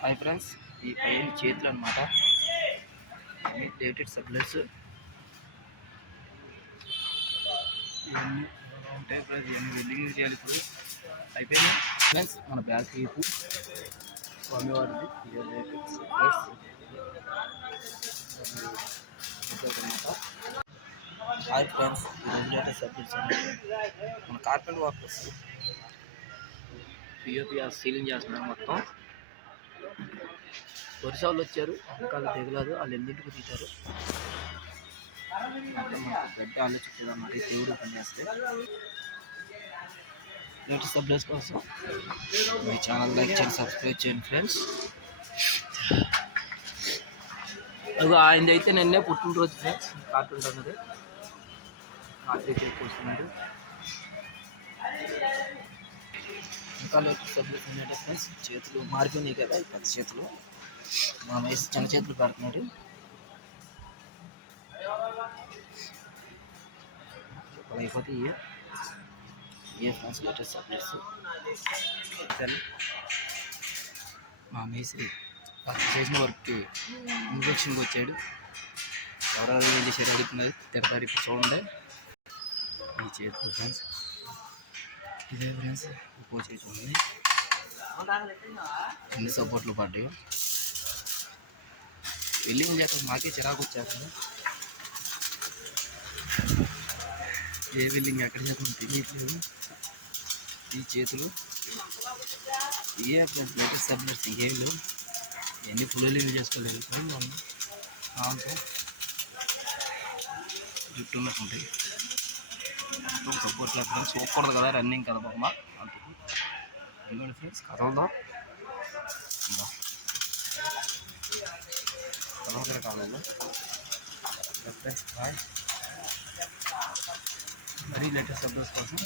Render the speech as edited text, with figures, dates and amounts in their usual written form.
Hi friends, ఈ పైన చేతులు అనమాట. డేటెడ్ సప్లైస్ ఇవన్నీ ఉంటాయి ఫ్రెండ్స్. ఇవన్నీ వెల్డింగ్ చేయాలి ఇప్పుడు. అయిపోయింది ఫ్రెండ్స్. మన బ్యాగ్ తీపు స్వామివారిది డేటెడ్ సప్లైస్ అనమాట. హాయ్ ఫ్రెండ్స్, ఈరోజు డేటెడ్ సప్లైస్ మన కార్పెంట్ వర్కర్స్ పిఓపి సీలింగ్ చేస్తున్నారు. మొత్తం వరుస వాళ్ళు వచ్చారు, ఇంకా తెగలేదు. వాళ్ళు ఎన్నింటికి తీశారు గడ్డ ఆలోచించదు అన్నమాట. దేవుడు పనిచేస్తే లేటెస్ట్ అప్డేట్స్ కోసం మీ ఛానల్ లైక్ చేయండి, సబ్స్క్రైబ్ చేయండి ఫ్రెండ్స్. అది ఆయనది అయితే నిన్నే పుట్టినరోజు ఫ్రెండ్స్. కార్టూన్ అన్నది రాత్రి కూర్చున్నాడు. ఇంకా లేటెస్ట్ అప్డేట్స్ ఏంటంటే ఫ్రెండ్స్, చేతులు మారిపోయినాయి కదా, పెద్ద చేతులు. మా వయసు చిన్న చేతులు పెడుతున్నాడు. అయిపోతే ఏ ఫ్రెండ్స్ లేటెస్ట్ అప్డేట్స్. మా మేసి చేసిన వర్క్కి ఇన్ఫెక్షన్కి వచ్చాడు. ఎవరెవరు వెళ్ళి షేర్ అడుగుతున్నది తిడతారు. ఇప్పుడు చూడండి ఈ చేతులు ఫ్రెండ్స్. ఇదే ఫ్రెండ్స్ ఇంకో చేతి ఉంది. ఎన్ని సపోర్ట్లు పడ్డాయో. వెల్డింగ్ చేస్తే మాకే చిరాకు వచ్చేస్తుంది. ఏ వెల్డింగ్ ఎక్కడ చేస్తామో తెలియట్లేదు. ఈ చేతులు ఏ ఫ్రెండ్స్ లేటెస్ట్ సబ్జెక్ట్స్ ఏళ్ళు ఎన్ని ఫుల్ చేసుకోలేదు. మనం దాంతో జుట్టు ఉన్నట్టుంటాయి. సపోర్ట్ లేకపోతే సూపర్ కదా, రన్నింగ్ కదా బొమ్మ. అందుకు ఎందుకంటే ఫ్రెండ్స్ కదలదాం కదలకర కాలంలో ఫ్రెండ్స్ బాయ్. మరీ లేటెస్ట్ అప్డేట్స్ కోసం